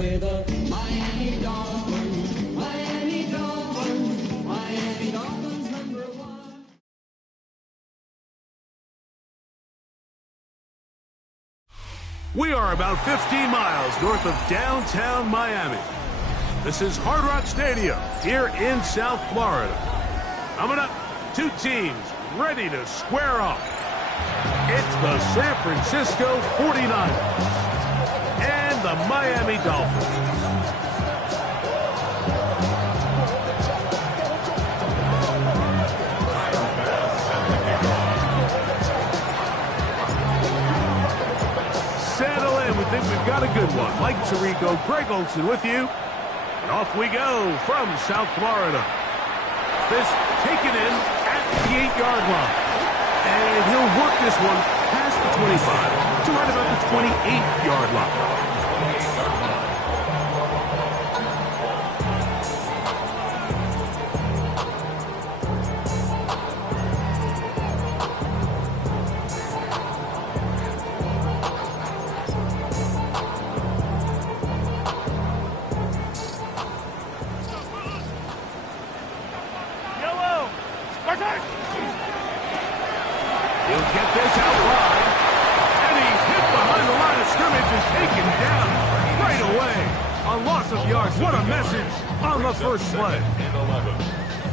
with the Miami Dolphins, Miami Dolphins, Miami Dolphins #1. We are about 15 miles north of downtown Miami. This is Hard Rock Stadium here in South Florida. Coming up, two teams ready to square off. It's the San Francisco 49ers and the Miami Dolphins. Settle in, we think we've got a good one. Mike Tirico, Greg Olson with you. And off we go from South Florida. This taken in at the 8-yard line. And he'll work this one past the 25 to right about the 28-yard line. He'll get this out wide, and he's hit behind the line of scrimmage and taken down right away. A loss of yards. What a message on the first play.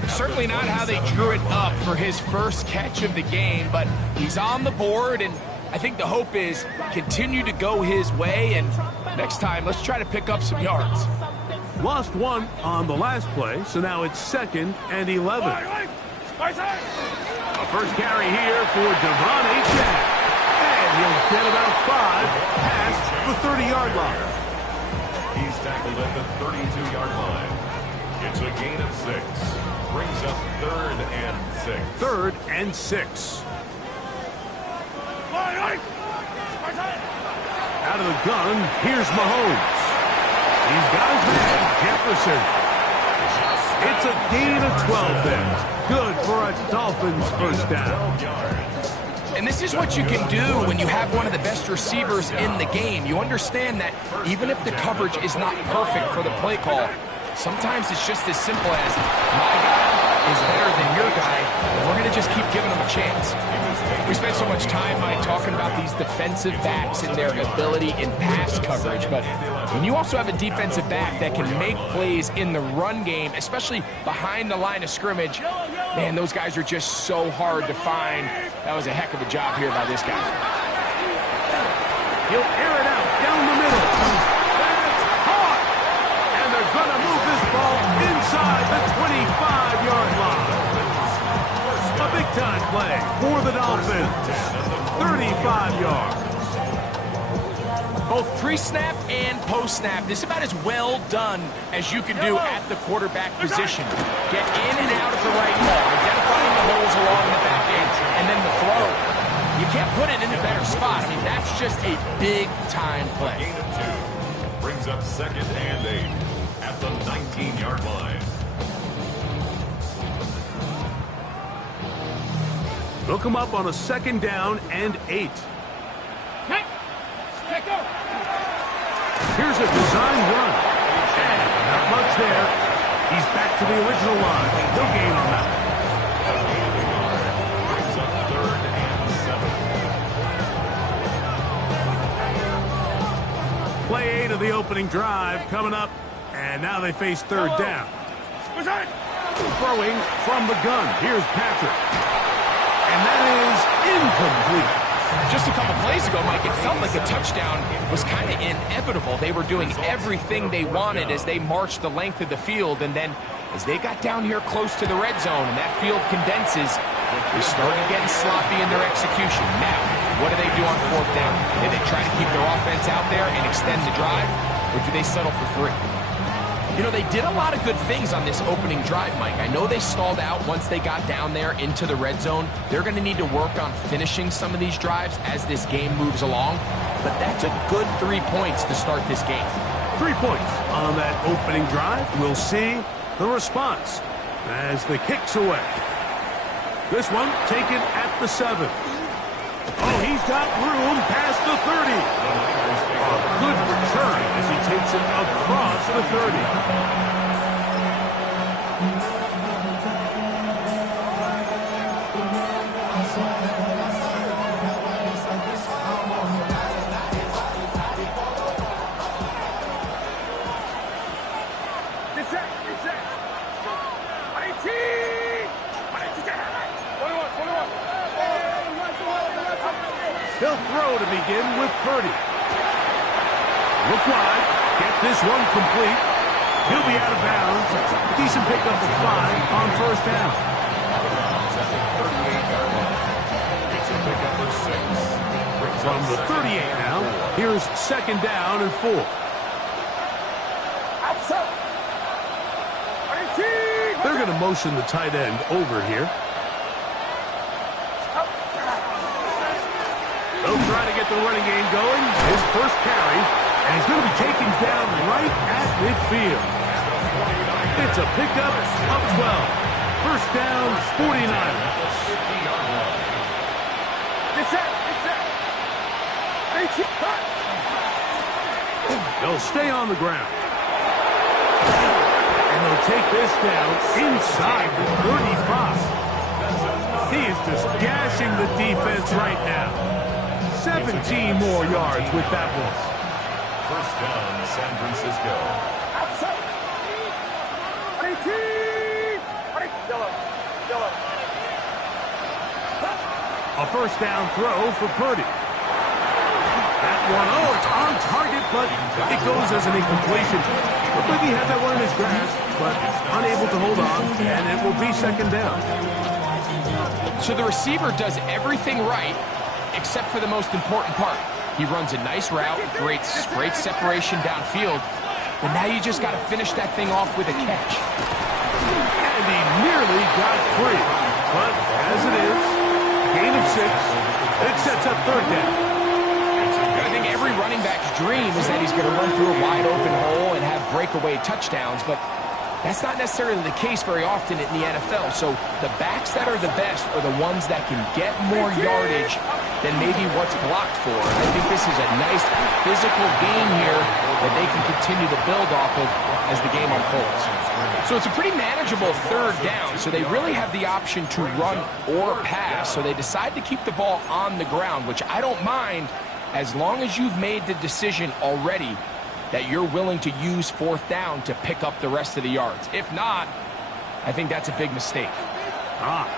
Certainly not how they drew it up for his first catch of the game, but he's on the board, and I think the hope is continue to go his way, and next time, let's try to pick up some yards. Lost one on the last play, so now it's 2nd and 11. A first carry here for Devon Achane. And he'll get about 5 past the 30-yard line. He's tackled at the 32-yard line. It's a gain of 6. Brings up 3rd and 6. 3rd and 6. Out of the gun, here's Mahomes. He's got his man, Jefferson. It's a gain of 12 there. Good for a Dolphins first down. And this is what you can do when you have one of the best receivers in the game. You understand that even if the coverage is not perfect for the play call, sometimes it's just as simple as my guy is better than your guy, and we're going to just keep giving him a chance. We spent so much time, Mike, talking about these defensive backs and their ability in pass coverage, but when you also have a defensive back that can make plays in the run game, especially behind the line of scrimmage, man, those guys are just so hard to find. That was a heck of a job here by this guy. He'll air it out down the middle. That's hot! And they're going to move this ball inside the 25-yard line. A big-time play for the Dolphins. 35 yards. Both pre-snap and post-snap, this is about as well done as you can do at the quarterback position. Get in and out of the right ball, identifying the holes along the back end, and then the throw. You can't put it in a better spot. I mean, that's just a big-time play. Gain of 2. Brings up 2nd and 8 at the 19-yard line. They'll come up on a 2nd down and 8. Here's a design run. And not much there. He's back to the original line. No gain on that one. Brings up 3rd and 7. Play 8 of the opening drive coming up. And now they face 3rd down. Throwing from the gun. Here's Patrick. And that is incomplete. Just a couple plays ago, Mike, it felt like a touchdown was kind of inevitable. They were doing everything they wanted as they marched the length of the field, and then as they got down here close to the red zone and that field condenses, they started getting sloppy in their execution. Now, what do they do on 4th down? Do they try to keep their offense out there and extend the drive, or do they settle for 3? You know, they did a lot of good things on this opening drive, Mike. I know they stalled out once they got down there into the red zone. They're going to need to work on finishing some of these drives as this game moves along. But that's a good 3 points to start this game. 3 points on that opening drive. We'll see the response as the kick's away. This one taken at the 7. Oh, he's got room past the 30. A good return as he takes it up across the 30. He'll throw to begin with Purdy. Look wide. Get this one complete. He'll be out of bounds. Decent pickup of 5 on first down. It's a pickup for 6. From the 38 now, here's second down and 4. They're going to motion the tight end over here. They'll try to get the running game going. His first carry, and he's going to be taken down right at midfield. It's a pickup of 12. First down, 49. They'll stay on the ground. And they'll take this down inside the 35. He is just gashing the defense right now. 17 more yards with that one. First down, San Francisco. A first down throw for Purdy. That one, it's on target, but it goes as an incompletion. Looked like he had that one in his grasp, but unable to hold on, and it will be second down. So the receiver does everything right, except for the most important part. He runs a nice route, great separation downfield, but now you just got to finish that thing off with a catch. And he nearly got free. But as it is, gain of 6, it sets up third down. I think every running back's dream is that he's going to run through a wide open hole and have breakaway touchdowns, but that's not necessarily the case very often in the NFL. So the backs that are the best are the ones that can get more yardage than maybe what's blocked for. And I think this is a nice physical game here that they can continue to build off of as the game unfolds. So it's a pretty manageable third down. So they really have the option to run or pass. So they decide to keep the ball on the ground, which I don't mind as long as you've made the decision already that you're willing to use fourth down to pick up the rest of the yards. If not, I think that's a big mistake.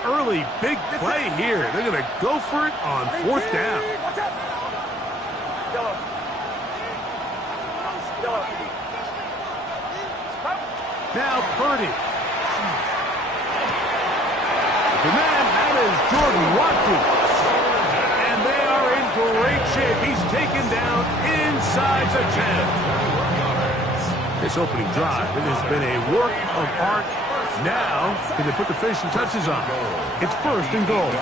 Early big play here. They're going to go for it on fourth down. Now Purdy. The man, that is Jordan Watkins. And they are in great shape. He's taken down inside the 10. This opening drive, it has been a work of art. Now, can they put the finishing touches on? It's first and goal.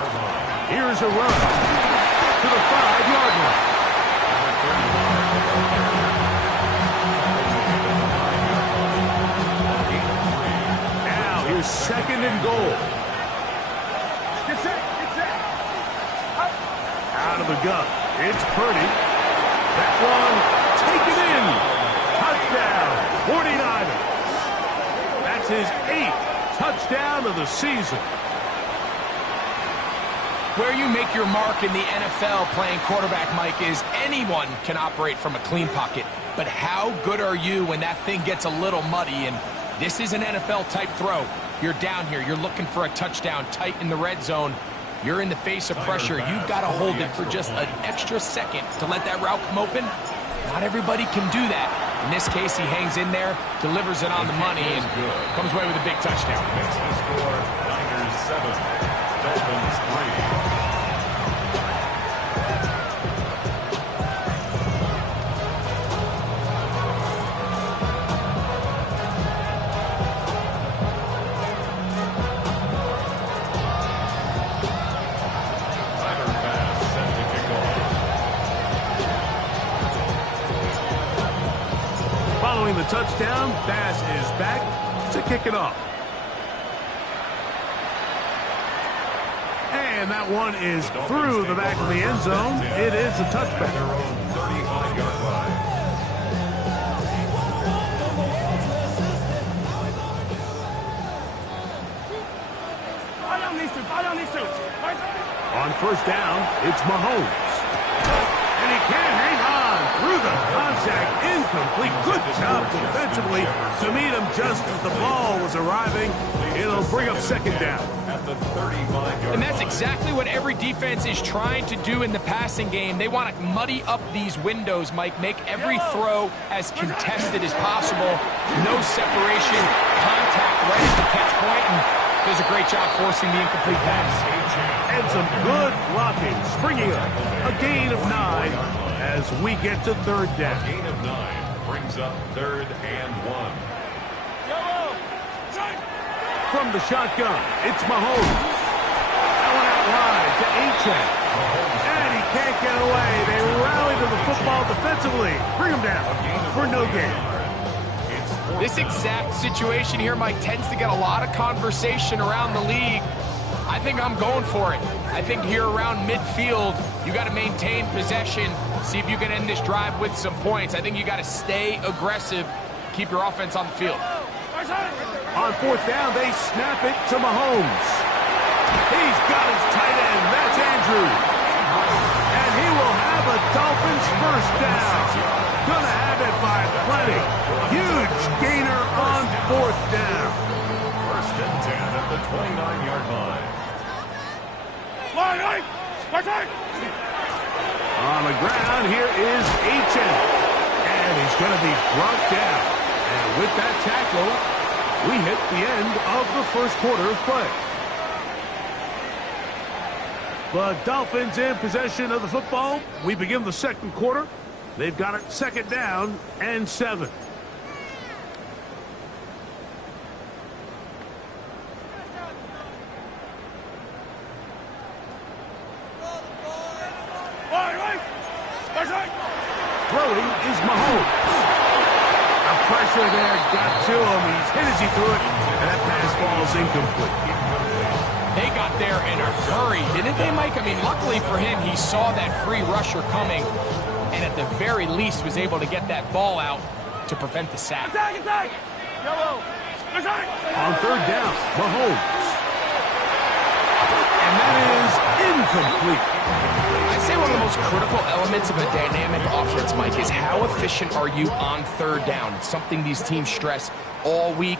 Here's a run to the 5-yard line. Now, here's second and goal. Out of the gun. It's Purdy. That one taken in. Touchdown, 49ers. That's his 8th touchdown of the season. Where you make your mark in the NFL playing quarterback, Mike, is anyone can operate from a clean pocket. But how good are you when that thing gets a little muddy? And this is an NFL-type throw. You're down here. You're looking for a touchdown tight in the red zone. You're in the face of pressure. You've got to hold it for just an extra second to let that route come open. Not everybody can do that. In this case, he hangs in there, delivers it on the money, and comes away with a big touchdown. Makes the score Niners 7, Dolphins 3. Following the touchdown, Bass is back to kick it off. And that one is through the back of the end zone. It is a touchback. 35-yard line. first down, it's Mahomes. And he can't hang on through the contact. Incomplete. Good job defensively to meet him just as the ball was arriving. It'll bring up second down. At the 35-yard And that's exactly what every defense is trying to do in the passing game. They want to muddy up these windows, Mike, make every throw as contested as possible. No separation, contact right at the catch point, and does a great job forcing the incomplete pass. And some good blocking, springing up. A gain of 9 as we get to third down. Gain of 9 brings up 3rd and 1. From the shotgun, it's Mahomes. That one out wide to Achane. And he can't get away. They rally to the football defensively. Bring him down for no gain. This exact situation here, Mike, tends to get a lot of conversation around the league. I think I'm going for it. I think here around midfield, you got to maintain possession, see if you can end this drive with some points. I think you got to stay aggressive, keep your offense on the field. On fourth down, they snap it to Mahomes. He's got his tight end. That's Andrews. And he will have a Dolphins first down. Gonna have it by plenty. Huge gainer on fourth down. First and 10 at the 29-yard line. On the ground, here is Achane. And he's going to be brought down. And with that tackle, we hit the end of the first quarter of play. The Dolphins in possession of the football. We begin the second quarter. They've got it second down and 7. Throwing is Mahomes. The pressure there got to him. He's hit as he threw it, and that pass ball is incomplete. They got there in a hurry, didn't they, Mike? I mean, luckily for him, he saw that free rusher coming, and at the very least was able to get that ball out to prevent the sack. On third down, Mahomes. And that is incomplete. I'd say one of the most critical elements of a dynamic offense, Mike, is how efficient are you on third down? It's something these teams stress all week.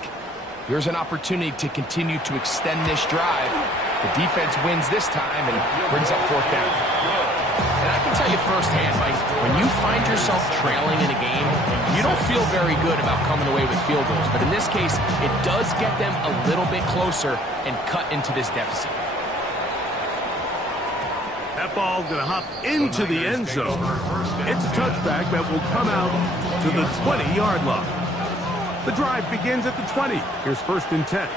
Here's an opportunity to continue to extend this drive. The defense wins this time and brings up fourth down. And I can tell you firsthand, Mike, when you find yourself trailing in a game, you don't feel very good about coming away with field goals. But in this case, it does get them a little bit closer and cut into this deficit. That ball going to hop into the end zone. It's a touchback that will come out to the 20-yard line. The drive begins at the 20. Here's first and 10.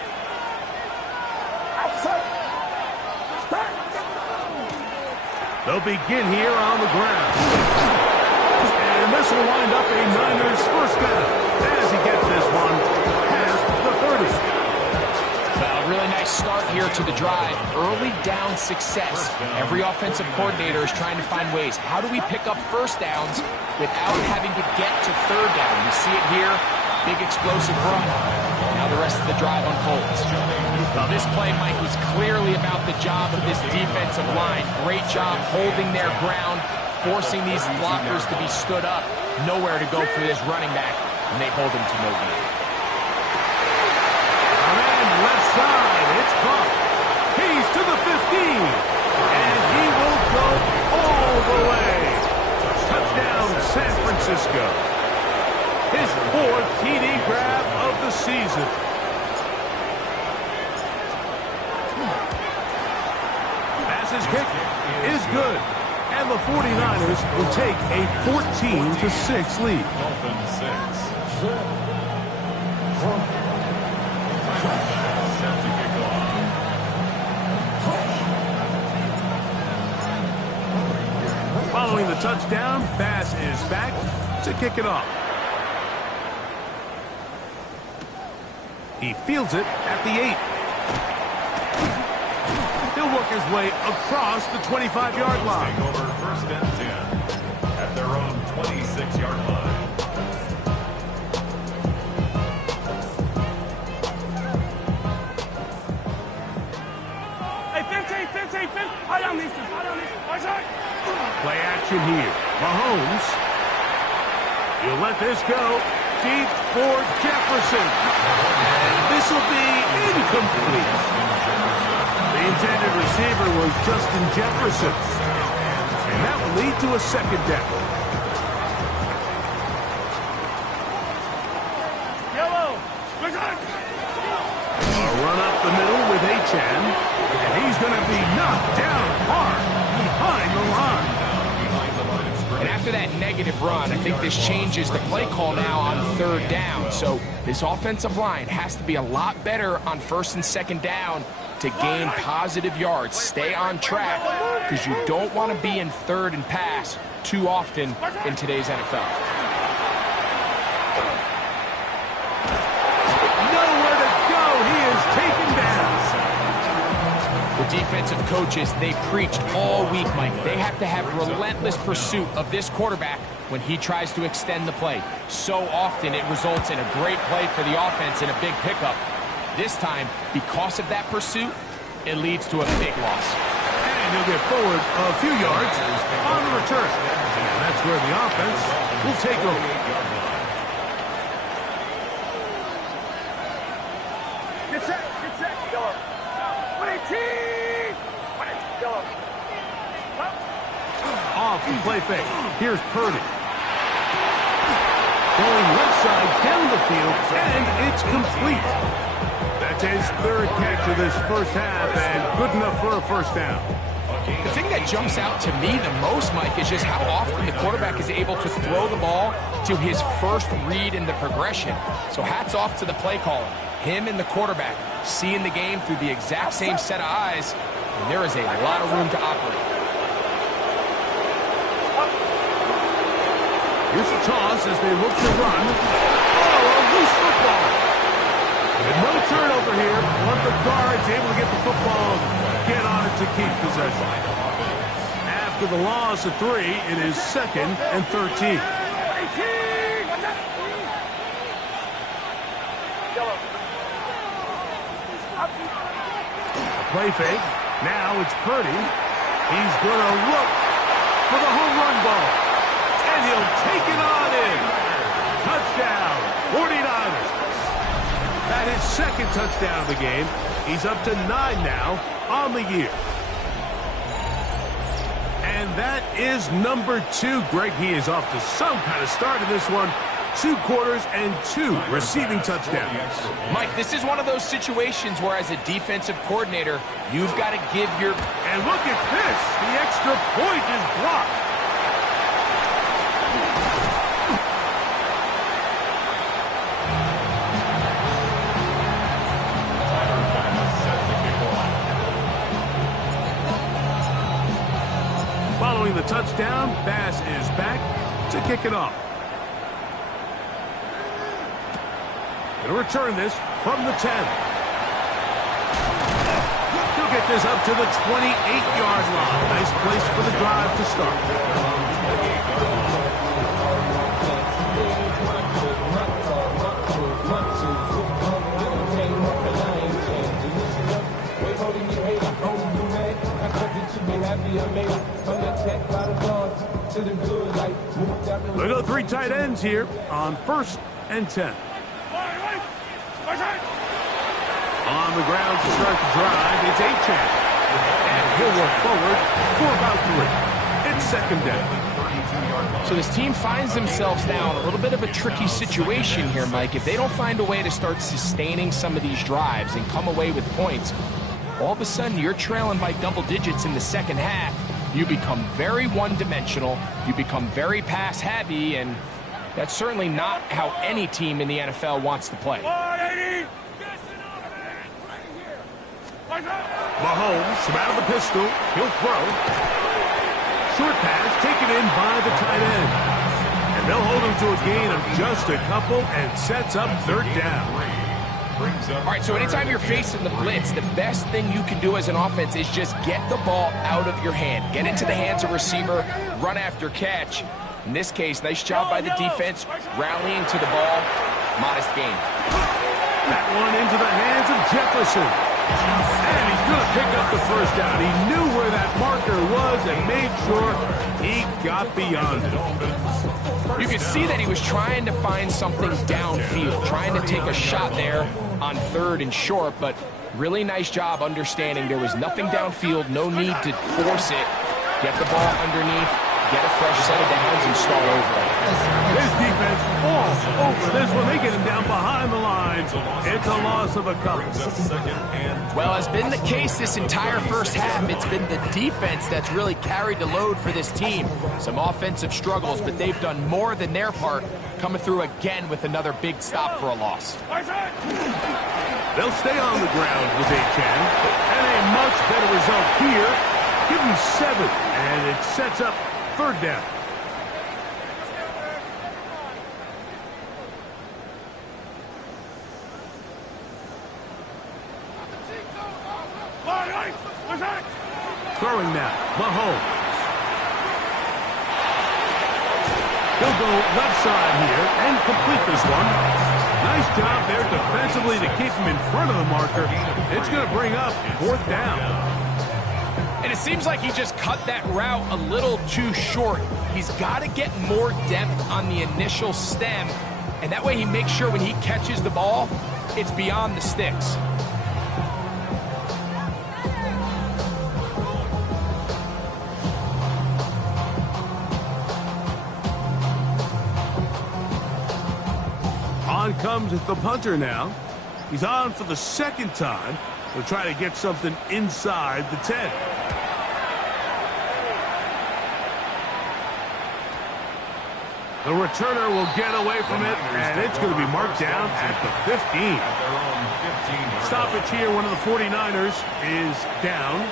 They'll begin here on the ground. And this will wind up a Niners first down as he gets this one past the 30. A really nice start here to the drive. Early down success. Every offensive coordinator is trying to find ways. How do we pick up first downs without having to get to third down? You see it here. Big explosive run. Now the rest of the drive unfolds. Now this play, Mike, was clearly about the job of this defensive line. Great job holding their ground, forcing these blockers to be stood up. Nowhere to go for this running back, and they hold him to no gain. Left side, it's caught. He's to the 15, and he will go all the way. Touchdown, San Francisco. His 4th TD grab of the season. Pass's kick is good, and the 49ers will take a 14-6 lead. Dolphins 6. Following the touchdown, Bass is back to kick it off. He fields it at the 8. He'll work his way across the 25-yard line. Take over first and 10 at their own 26-yard line. Hey, 15, 15, 15. How young these two? He'll let this go. Deep for Jefferson. And this will be incomplete. The intended receiver was Justin Jefferson. And that will lead to a second down. A run up the middle with Achan. And he's going to be knocked down hard behind the line. And after that negative run, I think this changes the play call now on third down. So this offensive line has to be a lot better on first and second down to gain positive yards. Stay on track because you don't want to be in third and pass too often in today's NFL. Nowhere to go. He is taken down. The defensive coaches, they preached all week, Mike. They have to have relentless pursuit of this quarterback when he tries to extend the play. So often it results in a great play for the offense and a big pickup. This time, because of that pursuit, it leads to a big loss. And he'll get forward a few yards on the return. And that's where the offense will take over. Get set, go. 118! Off the play fake. Here's Purdy. Going left side down the field, and it's complete. That's his third catch of this first half, and good enough for a first down. The thing that jumps out to me the most, Mike, is just how often the quarterback is able to throw the ball to his first read in the progression. So hats off to the play caller. Him and the quarterback seeing the game through the exact same set of eyes, and there is a lot of room to operate. Here's a toss as they look to run. Oh, a loose football. And no turnover here. One of the guards able to get the football, get on it to keep possession. After the loss of 3, it is 2nd and 13. A play fake. Now it's Purdy. He's going to look for the home run ball. And he'll take it on in. Touchdown, 49ers. That is second touchdown of the game. He's up to 9 now on the year. And that is number 2. Greg, he is off to some kind of start in this one. 2 quarters and 2 receiving touchdowns. Mike, this is one of those situations where as a defensive coordinator, you've got to give your... And look at this. The extra point is blocked. Following the touchdown, Bass is back to kick it off. Going to return this from the 10. He'll get this up to the 28-yard line. Nice place for the drive to start. We'll go 3 tight ends here on 1st and 10. On the ground to start the drive, it's Achan. And he'll work forward for about 3. It's 2nd down. So this team finds themselves now in a little bit of a tricky situation here, Mike. If they don't find a way to start sustaining some of these drives and come away with points, all of a sudden you're trailing by double digits in the second half. You become very one-dimensional, you become very pass-heavy, and that's certainly not how any team in the NFL wants to play. Mahomes from out of the pistol. He'll throw. Short pass taken in by the tight end. And they'll hold him to a gain of just a couple and sets up 3rd down. All right, so anytime you're facing the blitz, the best thing you can do as an offense is just get the ball out of your hand. Get into the hands of receiver, run after catch. In this case, nice job by the defense, rallying to the ball. Modest gain. That one into the hands of Jefferson. And he's going to pick up the first down. He knew where that marker was and made sure he got beyond it. You could see that he was trying to find something downfield, trying to take a shot there on 3rd and short, but really nice job understanding there was nothing downfield, no need to force it. Get the ball underneath, get a fresh set of downs, and start over. This defense falls over this one. They get him down behind the line. It's a loss of a couple. Well, has been the case this entire first half. It's been the defense that's really carried the load for this team. Some offensive struggles, but they've done more than their part, coming through again with another big stop for a loss. They'll stay on the ground with a 10, and a much better result here. Give them 7, and it sets up 3rd down. Throwing now, Mahomes. He'll go left side here and complete this one. Nice job there defensively to keep him in front of the marker. It's going to bring up 4th down. And it seems like he just cut that route a little too short. He's got to get more depth on the initial stem, and that way he makes sure when he catches the ball, it's beyond the sticks. On comes the punter now. He's on for the 2nd time. He'll try to get something inside the 10. The returner will get away from it, and it's going to be marked down at the 15. Stoppage here, one of the 49ers is down.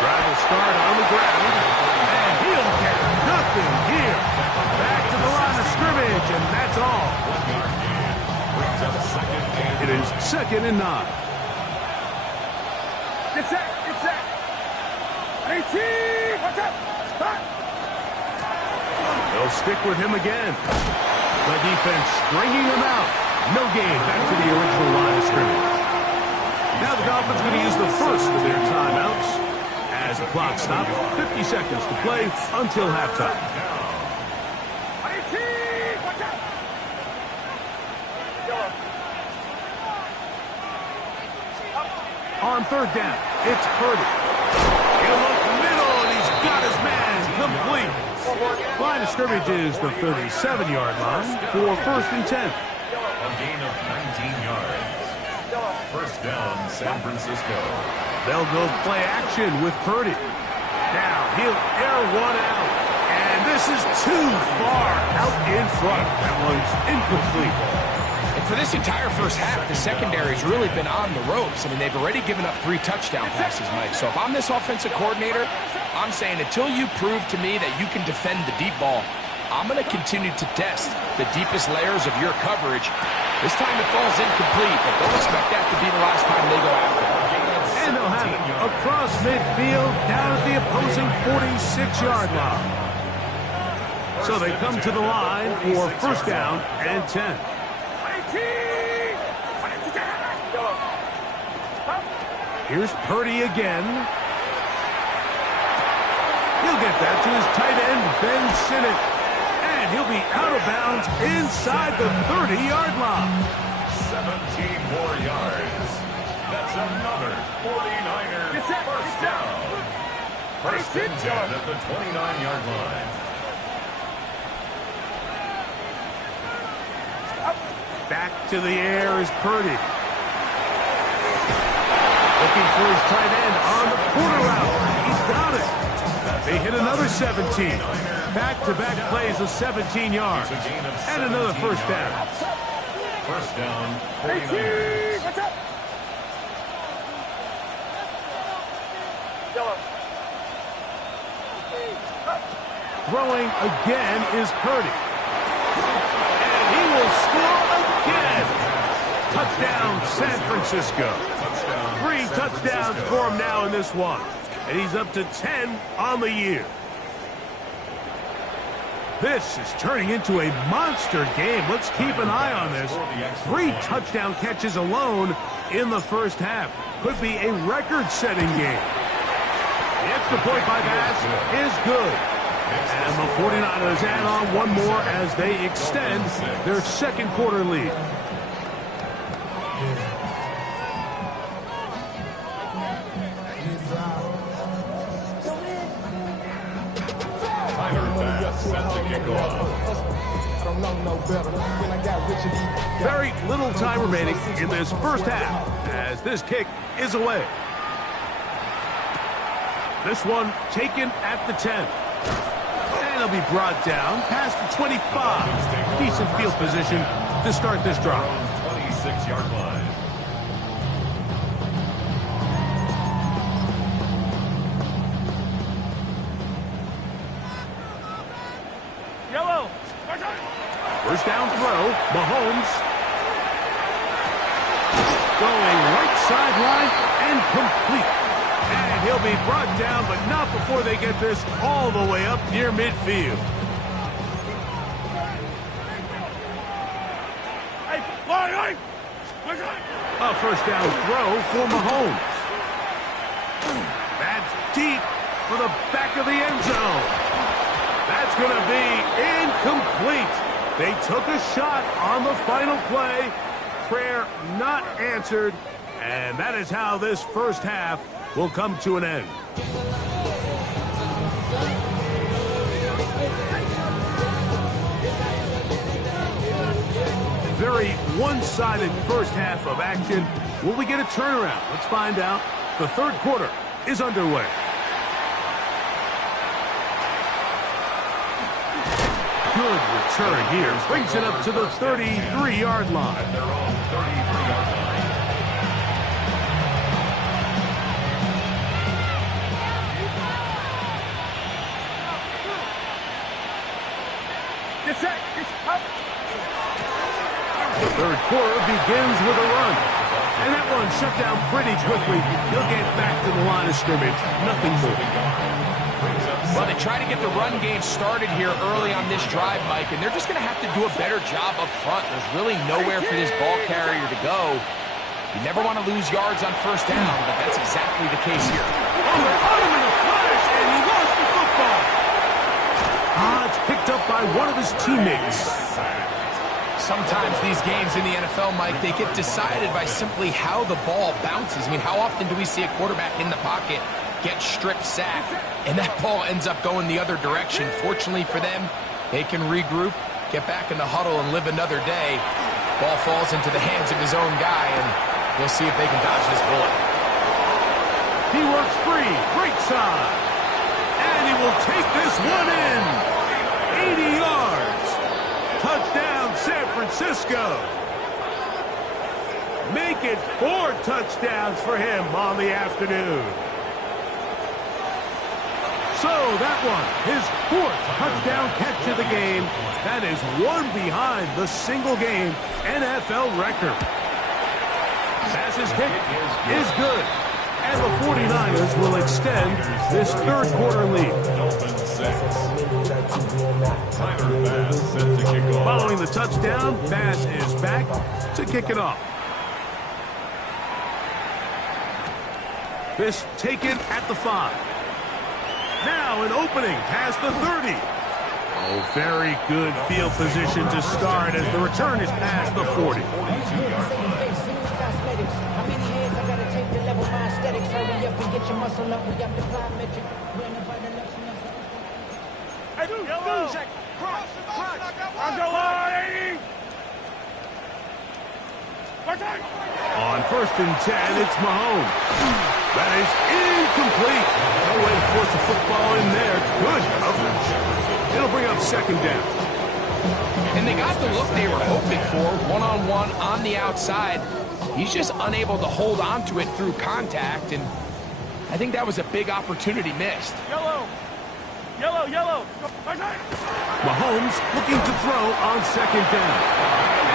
Drive will start on the ground, and he'll get nothing here. Back to the line of scrimmage, and that's all. It is 2nd and 9. Get set, get set. 18, watch out, stop. They'll stick with him again. The defense stringing him out. No gain back to the original line of scrimmage. Now the Dolphins going to use the first of their timeouts as the clock stops. 50 seconds to play until halftime. 18, watch out. On 3rd down, it's Purdy. He'll look middle, and he's got his man complete. Line of scrimmage is the 37-yard line for 1st and 10. A gain of 19 yards. 1st down, San Francisco. They'll go play action with Purdy. Now he'll air one out, and this is too far out in front. That one's incomplete. And for this entire first half, the secondary's really been on the ropes. I mean, they've already given up 3 touchdown passes, Mike. So if I'm this offensive coordinator, I'm saying until you prove to me that you can defend the deep ball, I'm going to continue to test the deepest layers of your coverage. This time it falls incomplete, but don't expect that to be the last time they go after it. And they'll have it across midfield down at the opposing 46-yard line. So they come to the line for 1st down and 10. Here's Purdy again. He'll get that to his tight end, Ben Sinnott. And he'll be out of bounds inside the 30-yard line. 17 more yards. That's another 49ers first down. 1st and 10 at the 29-yard line. Back to the air is Purdy. Looking for his tight end on the corner route. He's got it. They hit another 17. Back-to-back plays of 17 yards. And another 1st down. 1st down, 49ers. Watch out. Throwing again is Purdy. And he will score again. Touchdown, San Francisco. 3 touchdowns for him now in this one. And he's up to 10 on the year. This is turning into a monster game. Let's keep an eye on this. 3 touchdown catches alone in the first half. Could be a record-setting game. The extra point by pass is good. And the 49ers add on one more as they extend their second quarter lead. Very little time remaining in this first half as this kick is away. This one taken at the 10. And it'll be brought down past the 25. Decent field position to start this drive. 26-yard line. Yellow. First down throw, Mahomes. Going right sideline and complete. And he'll be brought down, but not before they get this all the way up near midfield. A first down throw for Mahomes. That's deep for the back of the end zone. That's going to be incomplete. They took a shot on the final play. Prayer not answered. And that is how this first half will come to an end. Very one-sided first half of action. Will we get a turnaround? Let's find out. The third quarter is underway. Good return here. Brings it up to the 33-yard line. Their own 33-yard line. Get set. It's up. The third quarter begins with a run. And that one shut down pretty quickly. He'll get back to the line of scrimmage. Nothing more. Well, they try to get the run game started here early on this drive, Mike, and they're just going to have to do a better job up front. There's really nowhere for this ball carrier to go. You never want to lose yards on first down, but that's exactly the case here. Oh, they're on him in a flash, and he lost the football. It's picked up by one of his teammates. Sometimes these games in the NFL, Mike, they get decided by simply how the ball bounces. I mean, how often do we see a quarterback in the pocket get strip sacked, and that ball ends up going the other direction? Fortunately for them, they can regroup, get back in the huddle, and live another day. Ball falls into the hands of his own guy, and they'll see if they can dodge this bullet. He works free, right side, and he will take this one in. 80 yards. Touchdown, San Francisco. Make it 4 touchdowns for him on the afternoon. So that one, his 4th touchdown catch of the game. That is one behind the single-game NFL record. Passes kick is good. And the 49ers will extend this third quarter lead. Dolphins 6. Tyler Bass set to kick off. Following the touchdown, Bass is back to kick it off. This taken at the 5. Now an opening past the 30. Oh, very good field position to start as the return is past the 40. On 1st and 10, it's Mahomes. That is incomplete. No way to force the football in there. Good coverage. It'll bring up 2nd down. And they got the look they were hoping for, one-on-one on the outside. He's just unable to hold on to it through contact, and I think that was a big opportunity missed. Yellow. Yellow, yellow. Mahomes looking to throw on 2nd down.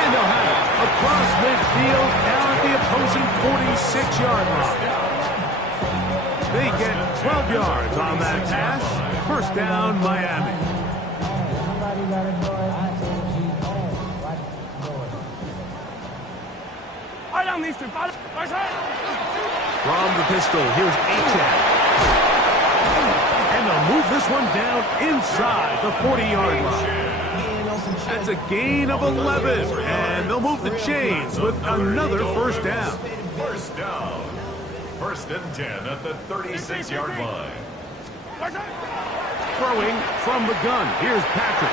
And they'll have it across midfield down at the opposing 46-yard line. They get 12 yards on that pass. First down, Miami. From the pistol, here's Achan. And they'll move this one down inside the 40-yard line. That's a gain of 11, and they'll move the chains with another first down. First down. First and 10 at the 36-yard line. Throwing from the gun, here's Patrick.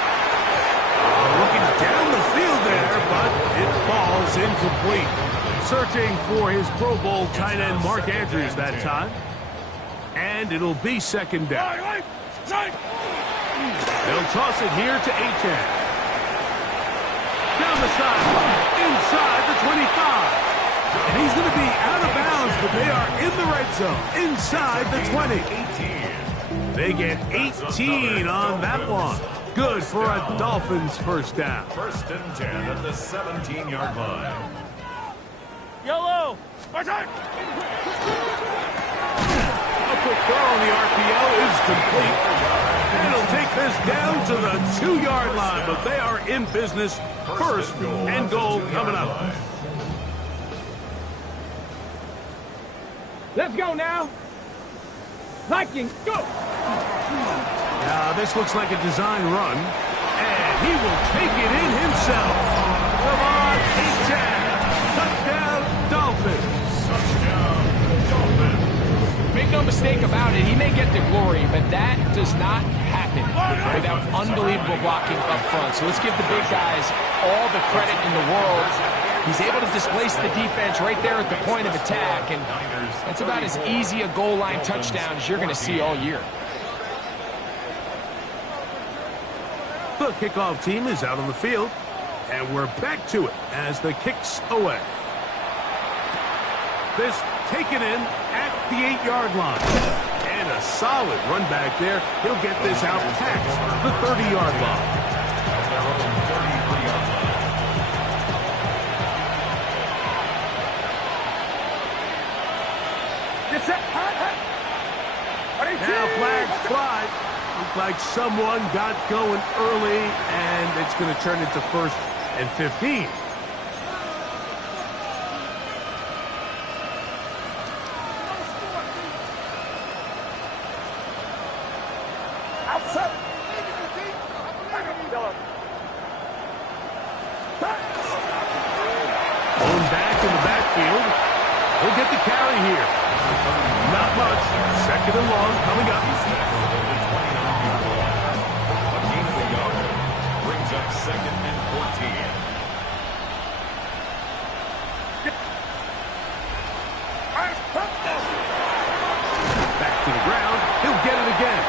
Looking down the field there, but it falls incomplete. Searching for his Pro Bowl tight end Mark Andrews that time. And it'll be second down. They'll toss it here to Achan. Down the sideline, inside the 25. And he's going to be out of bounds, but they are in the red zone, inside the 20. They get 18 on that one. Good for a Dolphins first down. First and 10 at the 17-yard line. Yellow! A quick throw on the RPO is complete. And it'll take this down to the 2-yard line, but they are in business. First and goal coming up. Let's go now. Viking, go! Now, this looks like a design run, and he will take it in himself. Come on, Achan. Touchdown, Dolphins. Touchdown, Dolphins. Make no mistake about it, he may get the glory, but that does not happen without unbelievable blocking up front. So let's give the big guys all the credit in the world. He's able to displace the defense right there at the point of attack, and that's about as easy a goal line touchdown as you're going to see all year. The kickoff team is out on the field, and we're back to it as the kick's away. This taken in at the 8-yard line. And a solid run back there. He'll get this out past the 30-yard line. Now flags fly. Looks like someone got going early, and it's going to turn into first and 15. Outside. Going back in the backfield. He'll get the carry here. Not much. Second and long coming up. Brings up second and 14. Back to the ground. He'll get it again.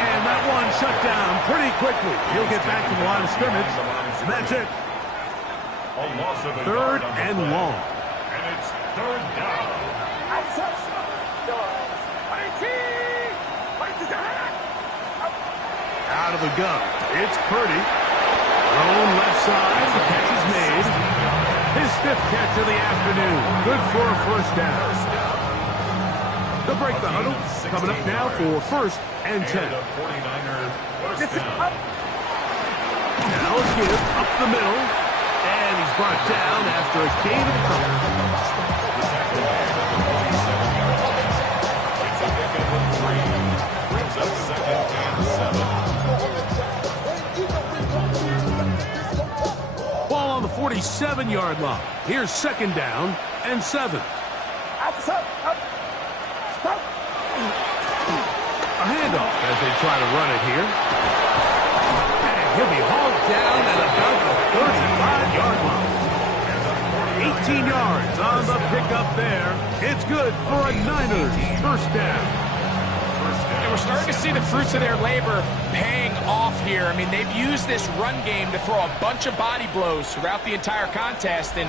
And that one shut down pretty quickly. He'll get back to the line of scrimmage. And that's it. A loss of a Third yard on and the play. long. And it's third down. Out of the gun. It's Purdy. Thrown left side. The catch is made. His 5th catch of the afternoon. Good for a first down. They'll break the huddle. Coming up now for first and 10. And a 49er first down. Now a give up the middle. And he's brought down after a gain of a couple. It's a pickup of 3. Brings up second and 7. Ball on the 47-yard line. Here's second down and 7. A handoff as they try to run it here. And he'll be hauled down at about the 35-yard line. 18 yards on the pickup there. It's good for a Niners first down. And we're starting to see the fruits of their labor paying off here. I mean, they've used this run game to throw a bunch of body blows throughout the entire contest. And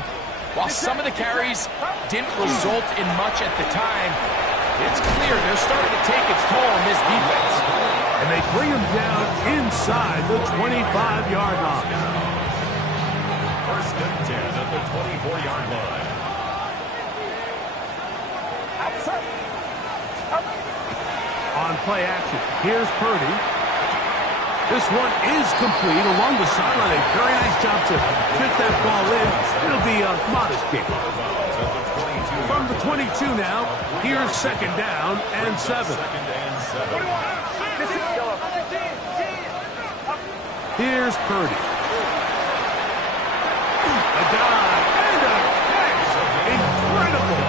while some of the carries didn't result in much at the time, it's clear they're starting to take its toll in this defense. And they bring him down inside the 25-yard line. First and 10 at the 24-yard line. On play action, here's Purdy. This one is complete along the sideline. A very nice job to fit that ball in. It'll be a modest gain. From the 22 now, here's second down and 7. Here's Purdy. A dive and a catch. Incredible.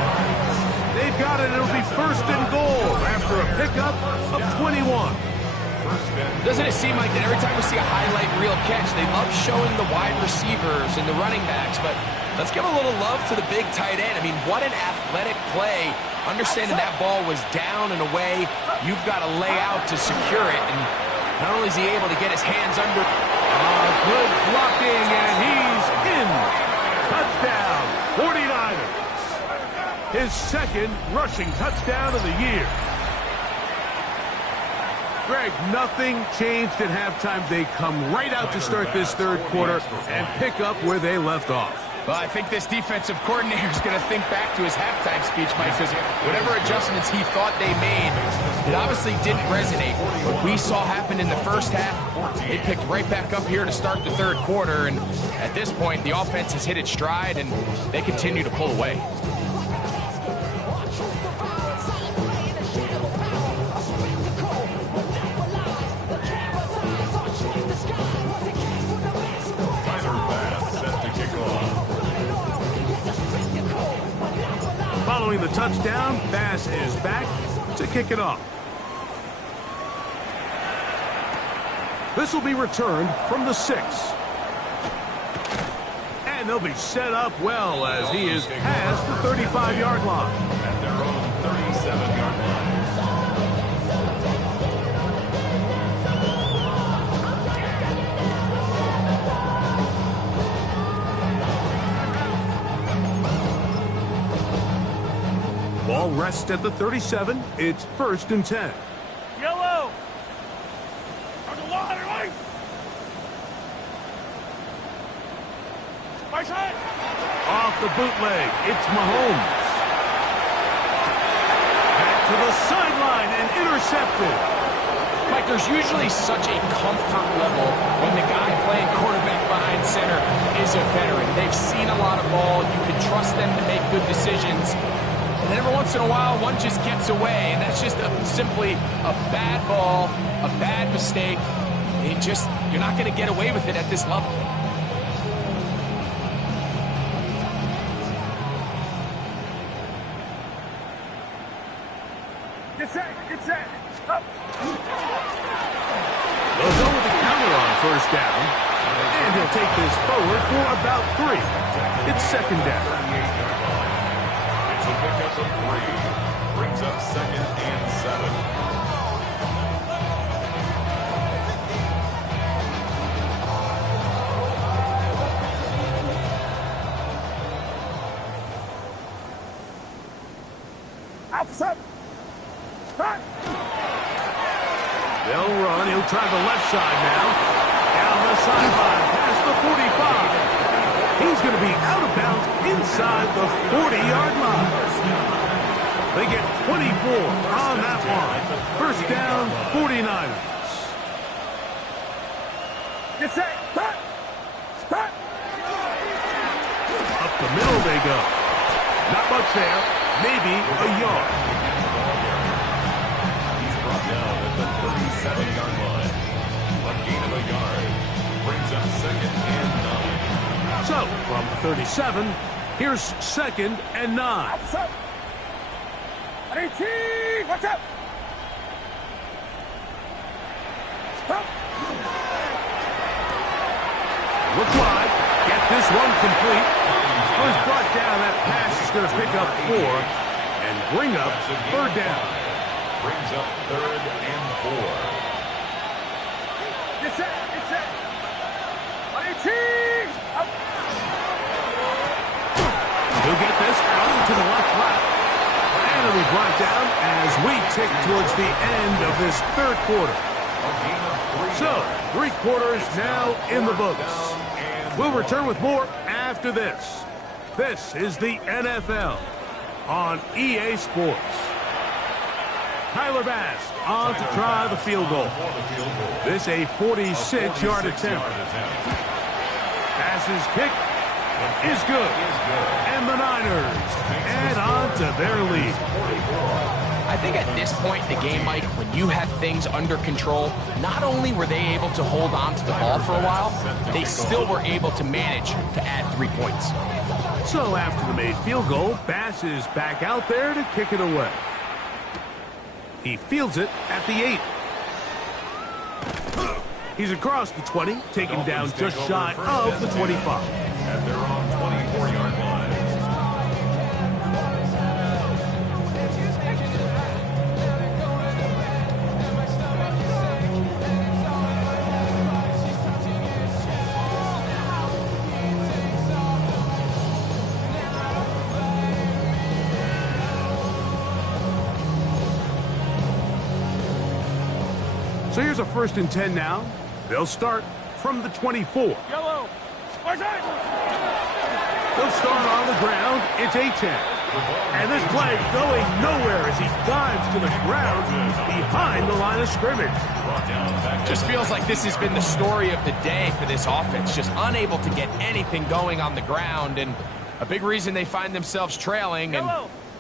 They've got it. It'll be first and goal after a pickup of 21. Doesn't it seem like that every time we see a highlight reel catch, they love showing the wide receivers and the running backs, but let's give a little love to the big tight end. I mean, what an athletic play. Understanding that ball was down and away, you've got to lay out to secure it, and not only is he able to get his hands under... Good blocking, and he's in. Touchdown, 49ers. His second rushing touchdown of the year. Greg, nothing changed at halftime. They come right out to start this third quarter and pick up where they left off. Well, I think this defensive coordinator is going to think back to his halftime speech, Mike, because whatever adjustments he thought they made, it obviously didn't resonate. What we saw happen in the first half, they picked right back up here to start the third quarter, and at this point, the offense has hit its stride, and they continue to pull away. Following the touchdown, Bass is back to kick it off. This will be returned from the 6. And they'll be set up well as he is past the 35-yard line. At their own 37-yard line. Ball rests at the 37. It's first and 10. Yellow. On the line, right. Right side. Off the bootleg, it's Mahomes. Back to the sideline and intercepted. Mike, there's usually such a comfort level when the guy playing quarterback behind center is a veteran. They've seen a lot of ball. You can trust them to make good decisions. And every once in a while, one just gets away, and that's just simply a bad ball, a bad mistake. You're not going to get away with it at this level. Get set. Up. They'll go with the counter on first down, and he'll take this forward for about 3. It's second down. It's a pickup of 3. Brings up second and 7. Outside. Start. They'll run. He'll try the left side now. Down the sideline, past the 45. He's going to be out of bounds inside the 40-yard line. They get 24 on that one. First down, 49ers. Get set. Start. Up the middle they go. Not much there. Maybe a yard. He's brought down at the 37-yard line. A gain of a yard. Brings up second and 9. So, from the 37, here's second and 9. Outside. 18. Watch out. Stop. Look wide. Get this one complete. First brought down, that pass is going to pick up 4 and bring up third down. Brings up third and 4. Get set. 18. Up. He'll get this out into the left flat. And it'll be brought down as we tick towards the end of this third quarter. So, 3 quarters now in the books. We'll return with more after this. This is the NFL on EA Sports. Tyler Bass on to try the field goal. This a 46-yard attempt. Bass's kick is good. And the Niners add on to their lead. I think at this point in the game, Mike, when you have things under control, not only were they able to hold on to the ball for a while, they still were able to manage to add 3 points. So after the made field goal, Bass is back out there to kick it away. He fields it at the 8. He's across the 20, taken down just shy of the 25. At their own 24-yard line. So here's a 1st and 10 now. They'll start from the 24. Yellow. They'll start on the ground. It's A-10. And this play going nowhere as he dives to the ground behind the line of scrimmage. Just feels like this has been the story of the day for this offense. Just unable to get anything going on the ground. And a big reason they find themselves trailing and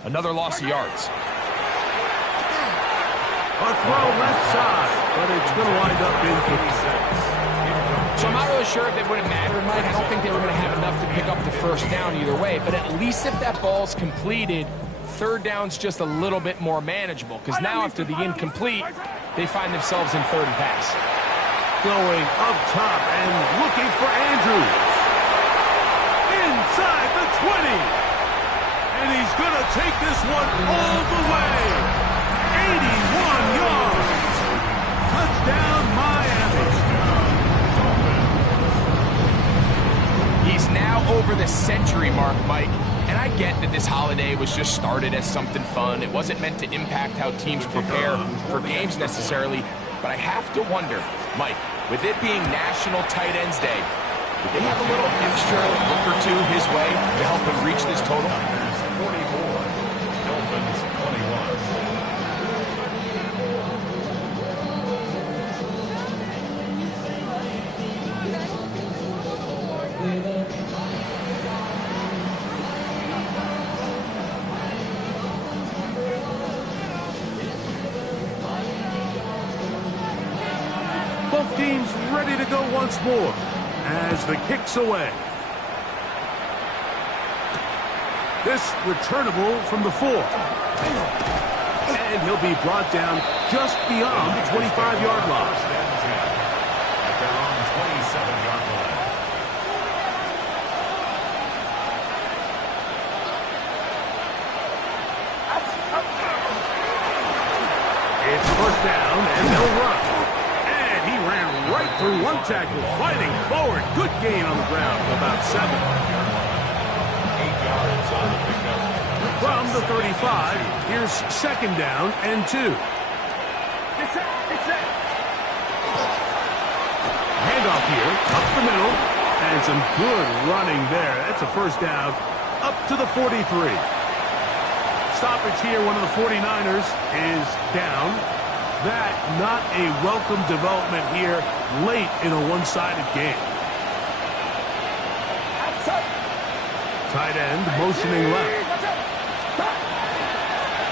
another loss of yards. A throw left side, but it's going to wind up incomplete. So I'm not really sure if it would have mattered, Mike. I don't think they were going to have enough to pick up the 1st down either way. But at least if that ball's completed, 3rd down's just a little bit more manageable. Because now after the incomplete, they find themselves in 3rd and pass. Going up top and looking for Andrews. Inside the 20. And he's going to take this one all the way. 81 yards. Touchdown, Miami. He's now over the century mark, Mike. And I get that this holiday was just started as something fun. It wasn't meant to impact how teams prepare for games necessarily. But I have to wonder, Mike, with it being National Tight Ends Day, did they have a little extra look or two his way to help him reach this total? 44. Dolphins 21. Both teams ready to go once more as the kick's away. This returnable from the 4. And he'll be brought down just beyond the 25-yard line. At their own 27-yard line. It's 1st down, and they'll run. And he ran right through one tackle, fighting forward. Good gain on the ground, about 7. 8 yards on the pickup. From the 35, here's 2nd down and 2. Handoff here, up the middle, and some good running there. That's a 1st down, up to the 43. Stoppage here, one of the 49ers is down. That not a welcome development here late in a one-sided game. Tight end motioning left.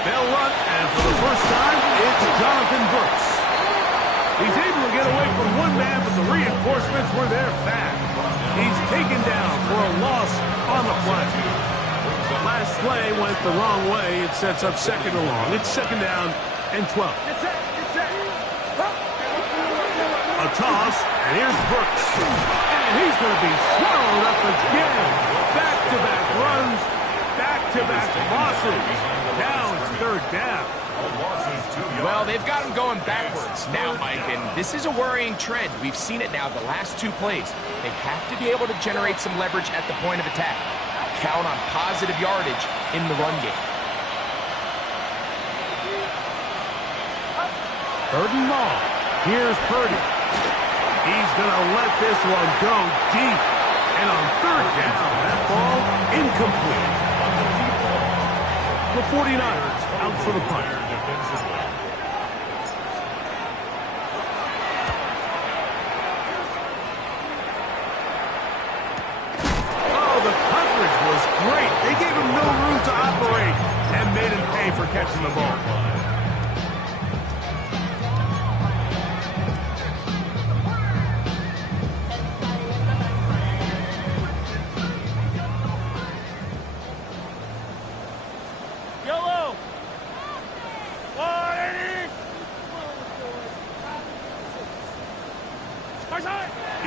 They'll run, and for the first time, it's Jonathan Brooks. He's able to get away from one man, but the reinforcements were there fast. He's taken down for a loss on the play. Last play went the wrong way. It sets up 2nd and long. It's 2nd down and 12. A toss, and here's Brooks. And he's going to be swallowed up again. Back-to-back runs, back-to-back losses. Now it's 3rd down. Well, they've got him going backwards now, Mike, and this is a worrying trend. We've seen it now the last 2 plays. They have to be able to generate some leverage at the point of attack. Count on positive yardage in the run game. 3rd and long. Here's Purdy. He's going to let this one go deep. And on 3rd down, that ball incomplete. The 49ers out for the punt. passing the ball. Yellow. 180.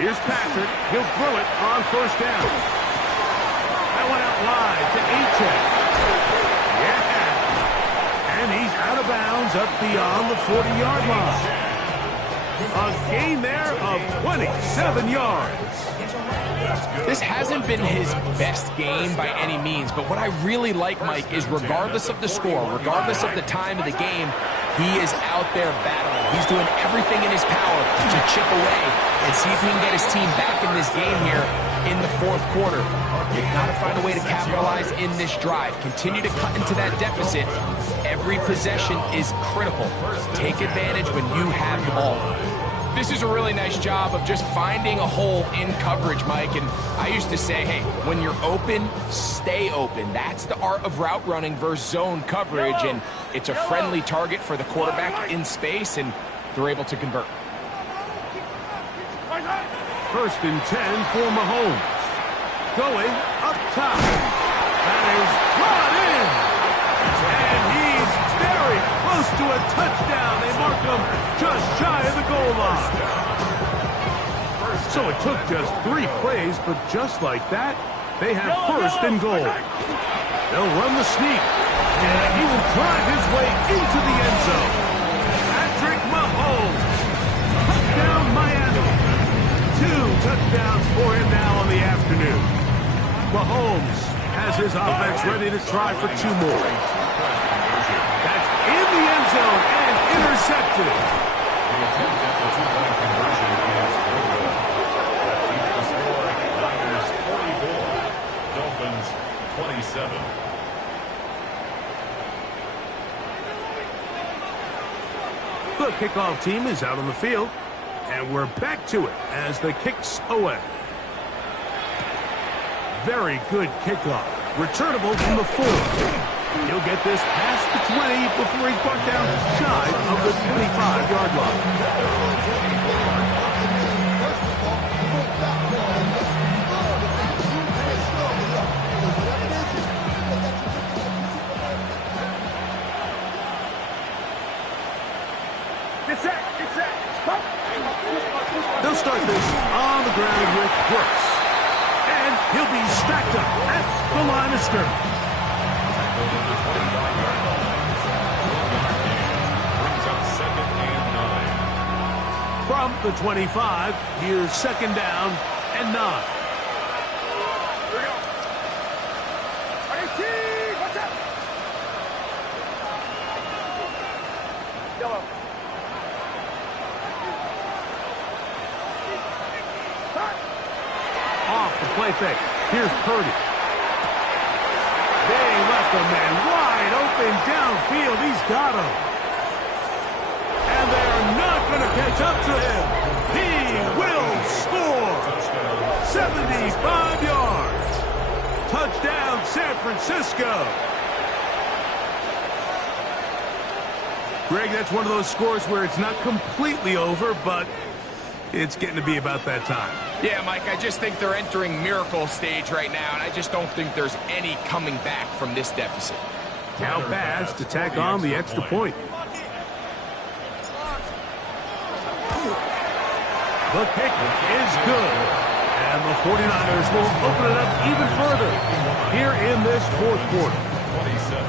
Here's Patrick. He'll throw it on first down. That went out wide to Achek. Yeah. And he's out of bounds up beyond the 40-yard line. A gain there of 27 yards. This hasn't been his best game by any means, but what I really like, Mike, is regardless of the score, regardless of the time of the game, he is out there battling. He's doing everything in his power to chip away and see if he can get his team back in this game here in the fourth quarter. They've got to find a way to capitalize in this drive. Continue to cut into that deficit. Every possession is critical. Take advantage when you have the ball. This is a really nice job of just finding a hole in coverage, Mike. And I used to say, hey, when you're open, stay open. That's the art of route running versus zone coverage. And it's a friendly target for the quarterback in space, and they're able to convert. First and 10 for Mahomes. Going up top. That is brought in. And he's very close to a touchdown. They mark him just shy of the goal line. So it took just 3 plays, but just like that, they have first and goal. They'll run the sneak, and he will drive his way into the end zone. Patrick Mahomes. Touchdown, Miami. 2 touchdowns for him now on the afternoon. Mahomes has his offense ready to try for 2 more. That's in the end zone and intercepted. The attempt at the 2-point conversion is no good. That keeps the score at Niners 44, Dolphins 27. The kickoff team is out on the field, and we're back to it as the kick's away. Very good kickoff. Returnable from the 4. He'll get this past the 20 before he's brought down shy of the 25-yard line. Get set. Stop. They'll start this on the ground with Brooks. And he'll be stacked up at the line of scrimmage. Brings up 2nd and 9. From the 25, here's 2nd down and 9. Here we go. 18. Watch out. Yellow. Off the play fake. Here's Purdy. They left a man wide open downfield. He's got him. And they're not going to catch up to him. He will score. 75 yards. Touchdown, San Francisco. Greg, that's one of those scores where it's not completely over, but it's getting to be about that time. Yeah, Mike, I just think they're entering miracle stage right now, and I just don't think there's any coming back from this deficit. Now Bass to tack on the extra point. The kick is good. And the 49ers will open it up even further here in this fourth quarter. 27.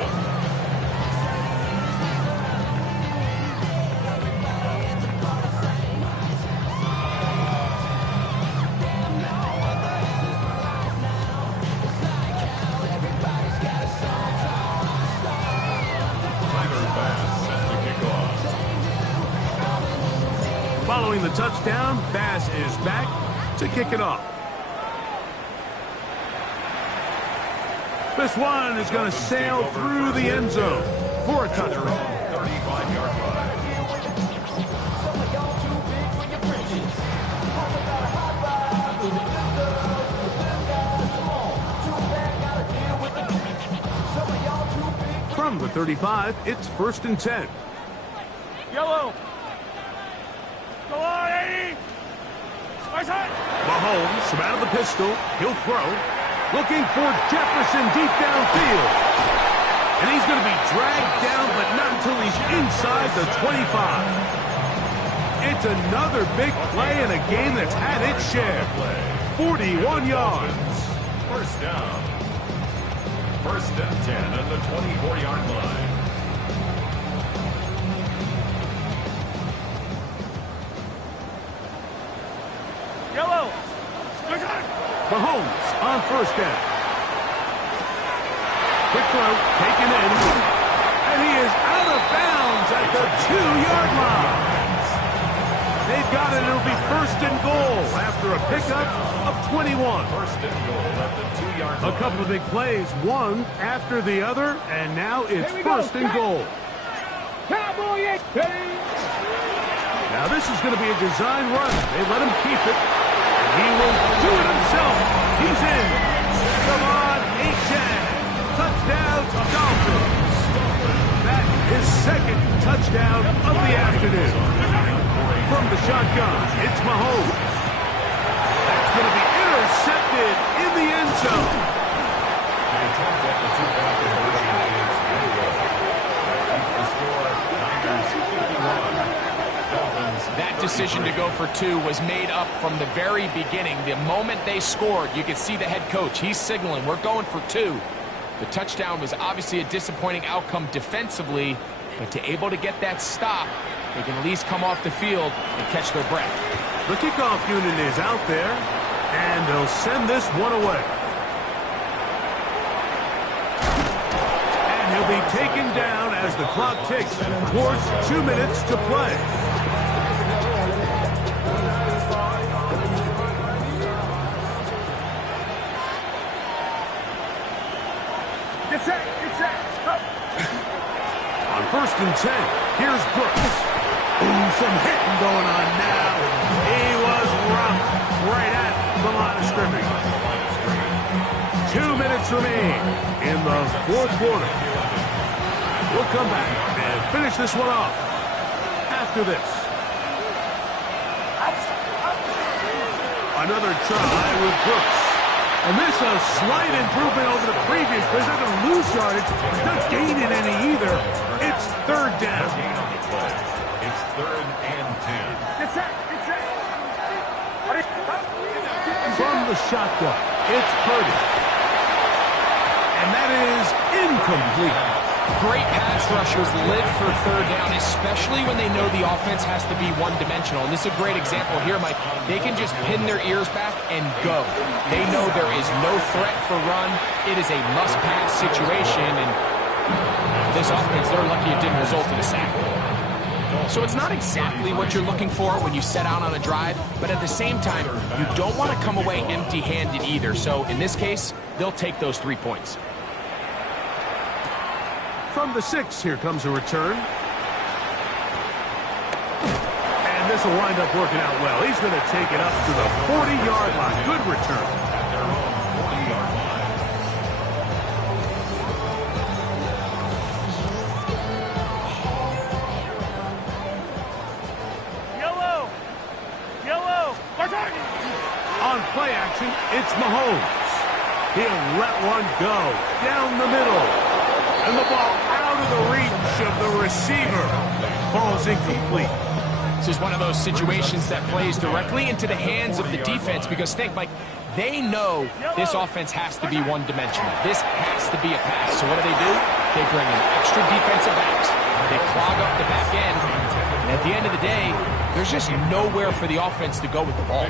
Following the touchdown, Bass is back to kick it off. This one is going to sail through the end zone for a touchdown. 35-yard line. From the 35, it's 1st and 10. Yellow. Go on, 80. Right side. Mahomes from out of the pistol. He'll throw. Looking for Jefferson deep downfield. And he's going to be dragged down, but not until he's inside the 25. It's another big play in a game that's had its share. 41 yards. First down. 1st and 10 at the 24-yard line. Yellow. Mahomes on 1st down. Quick throw, taken in. And he is out of bounds at the 2-yard line. They've got it. It'll be 1st and goal after a pickup of 21. 1st and goal at the 2-yard line. A couple of big plays, one after the other, and now it's 1st and goal. Cowboy. Now this is going to be a design run. They let him keep it. And he will do it himself. He's in. Come on, H.N. Touchdown, Dolphins. That is 2nd touchdown of the afternoon. From the shotgun, it's Mahomes. That's going to be intercepted in the end zone. The attempt at the two-point conversion is good. The score, Niners 51. Dolphins. That decision to go for 2 was made up from the very beginning. The moment they scored, you could see the head coach. He's signaling, we're going for 2. The touchdown was obviously a disappointing outcome defensively, but to able to get that stop, they can at least come off the field and catch their breath. The kickoff unit is out there, and they'll send this one away. And he'll be taken down as the clock ticks towards 2 minutes to play. Get set. Stop. On 1st and 10, here's Brooks. Ooh, some hitting going on now. He was rocked right at the line of scrimmage. 2 minutes remain in the 4th quarter. We'll come back and finish this one off after this. Another try with Brooks. And this a slight improvement over the previous. They're not going to lose yardage. They're not gaining any either. It's 3rd down. It's 3rd and 10. Get set. From the shotgun, it's Purdy. And that is incomplete. Great pass rushers live for 3rd down, especially when they know the offense has to be one-dimensional. And this is a great example here, Mike. They can just pin their ears back and go. They know there is no threat for run. It is a must-pass situation, and this offense, they're lucky it didn't result in a sack. So it's not exactly what you're looking for when you set out on a drive, but at the same time, you don't want to come away empty-handed either. So in this case, they'll take those 3 points. From the 6, here comes a return. And this will wind up working out well. He's going to take it up to the 40-yard line. Good return. At their own 40-yard line. Yellow. On play action, it's Mahomes. He'll let one go down the middle. And the ball out of the reach of the receiver. Falls incomplete. This is one of those situations that plays directly into the hands of the defense because think, Mike, they know this offense has to be one-dimensional. This has to be a pass. So what do? They bring in extra defensive backs. They clog up the back end. And at the end of the day, there's just nowhere for the offense to go with the ball.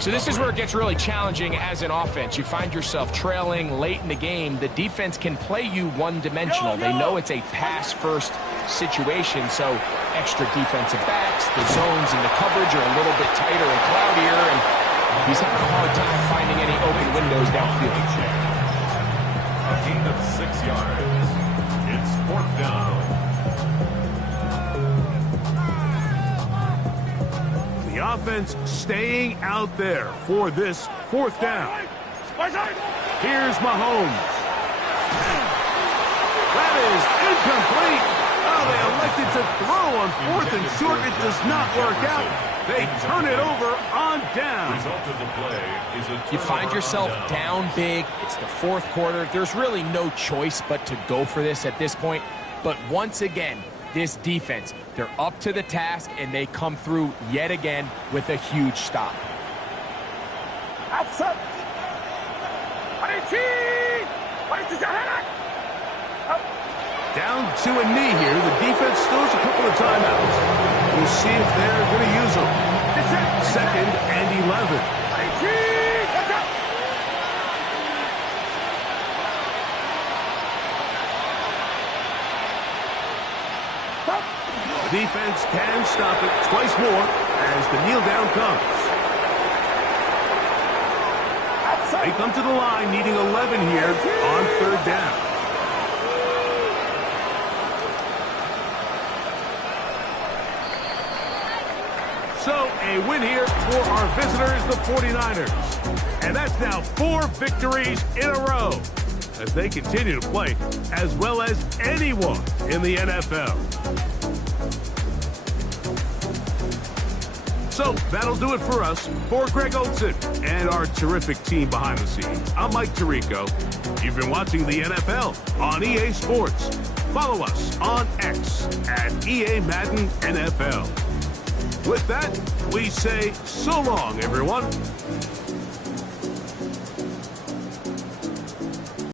So this is where it gets really challenging as an offense. You find yourself trailing late in the game. The defense can play you one-dimensional. They know it's a pass-first situation, so extra defensive backs, the zones and the coverage are a little bit tighter and cloudier, and he's having a hard time finding any open windows downfield. A gain of 6 yards. It's 4th down. The offense staying out there for this 4th down. Here's Mahomes. That That is incomplete. Oh, they elected to throw on 4th and short. It does not work out. They turn it over on down. Result of the play is a You find yourself down big. It's the 4th quarter. There's really no choice but to go for this at this point. But once again, this defense, they're up to the task, and they come through yet again with a huge stop. Outside. 118. Down to a knee here. The defense still has a couple of timeouts. We'll see if they're going to use them. 2nd and 11. 118. Watch out. The defense can stop it twice more as the kneel down comes. They come to the line needing 11 here on 3rd down. So a win here for our visitors, the 49ers. And that's now 4 victories in a row as they continue to play as well as anyone in the NFL. So that'll do it for us. For Greg Olsen and our terrific team behind the scenes, I'm Mike Tirico. You've been watching the NFL on EA Sports. Follow us on X at EA Madden NFL. With that, we say so long, everyone.